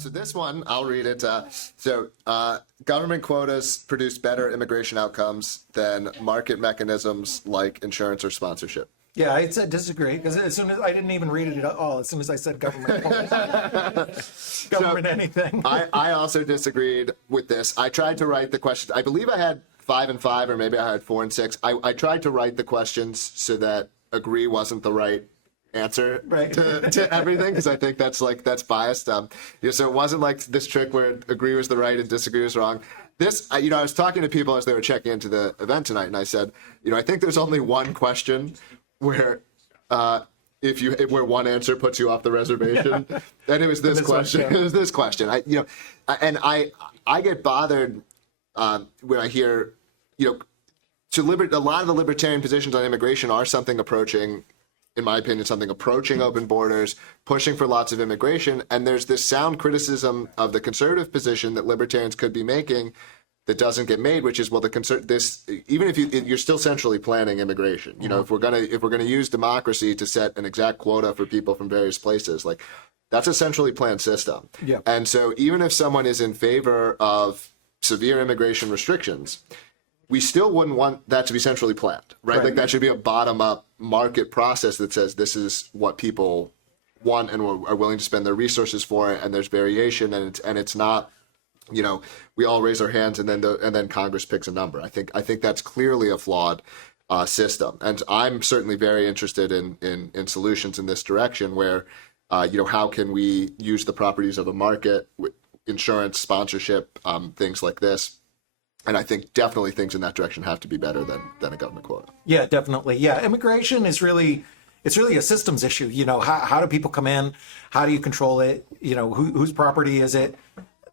So this one, I'll read it. Government quotas produce better immigration outcomes than market mechanisms like insurance or sponsorship. Yeah, I said disagree because as soon as I didn't even read it at all, as soon as I said government, anything. I also disagreed with this. I tried to write the question. I believe I had 5 and 5, or maybe I had 4 and 6. I tried to write the questions so that agree wasn't the right answer to everything, because I think that's biased. So it wasn't like this trick where agree was the right and disagree was wrong. This, I was talking to people as they were checking into the event tonight, and I said, I think there's only one question where where one answer puts you off the reservation, and it was this question. It was this question. I get bothered when I hear, a lot of the libertarian positions on immigration are something approaching, in my opinion, open borders, pushing for lots of immigration, and there's this sound criticism of the conservative position that libertarians could be making that doesn't get made, which is, well, even if you're still centrally planning immigration, if we're gonna use democracy to set an exact quota for people from various places, like that's a centrally planned system. Yeah. And so even if someone is in favor of severe immigration restrictions, we still wouldn't want that to be centrally planned, right? Like that should be a bottom-up market process that says this is what people want and are willing to spend their resources for it, and there's variation, and it's not, we all raise our hands and then Congress picks a number. I think that's clearly a flawed system, and I'm certainly very interested in solutions in this direction where, how can we use the properties of a market, insurance, sponsorship, things like this. And I think definitely things in that direction have to be better than a government quota. Yeah, definitely. Yeah, immigration is really a systems issue. How do people come in? How do you control it? Whose property is it?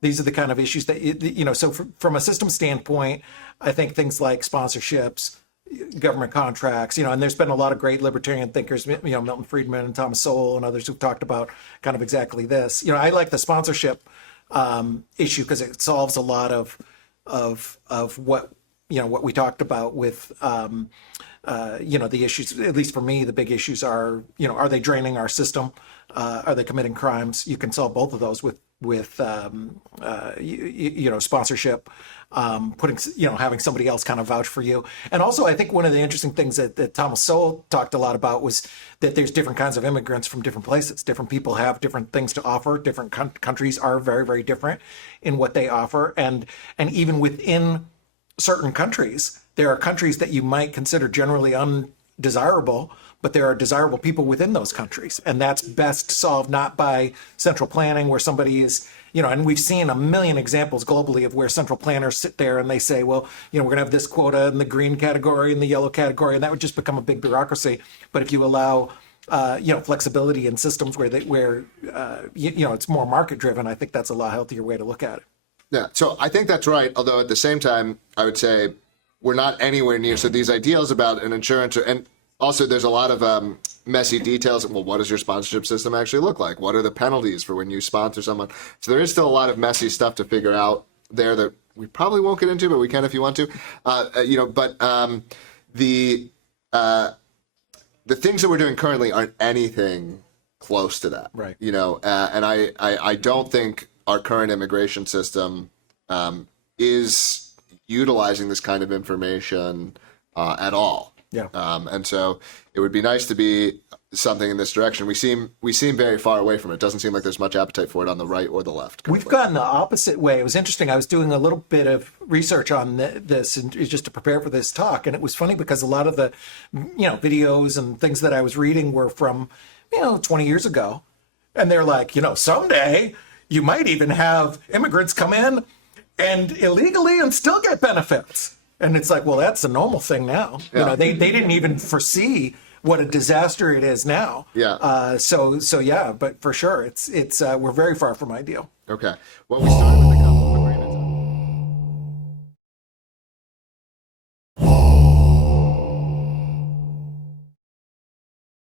These are the kind of issues that, so from a system standpoint, I think things like sponsorships, government contracts, and there's been a lot of great libertarian thinkers, Milton Friedman and Thomas Sowell and others who've talked about kind of exactly this. I like the sponsorship issue because it solves a lot of what we talked about with the issues. At least for me, the big issues are they draining our system? Are they committing crimes? You can solve both of those with sponsorship, having somebody else kind of vouch for you. And also, I think one of the interesting things that Thomas Sowell talked a lot about was that there's different kinds of immigrants from different places. Different people have different things to offer. Different countries are very, very different in what they offer. And even within certain countries, there are countries that you might consider generally undesirable, but there are desirable people within those countries. And that's best solved not by central planning where somebody is, and we've seen a million examples globally of where central planners sit there and they say, well, we're going to have this quota in the green category and the yellow category, and that would just become a big bureaucracy. But if you allow, flexibility in systems where it's more market driven, I think that's a lot healthier way to look at it. Yeah, so I think that's right. Although at the same time, I would say we're not anywhere near. So these ideals about an insurance, and also there's a lot of messy details. Well, what does your sponsorship system actually look like? What are the penalties for when you sponsor someone? So there is still a lot of messy stuff to figure out there that we probably won't get into, but we can if you want to. The things that we're doing currently aren't anything close to that. Right. And I don't think our current immigration system is utilizing this kind of information at all. Yeah. And so it would be nice to be something in this direction. We seem very far away from it. It doesn't seem like there's much appetite for it on the right or the left. We've gone the opposite way. It was interesting. I was doing a little bit of research on this and just to prepare for this talk. And it was funny because a lot of the, videos and things that I was reading were from, 20 years ago. And they're like, someday you might even have immigrants come in and illegally and still get benefits. And it's like, well, that's a normal thing now. Yeah. They didn't even foresee what a disaster it is now. Yeah. So yeah, but for sure, it's we're very far from ideal. Okay. Well, we started with a couple.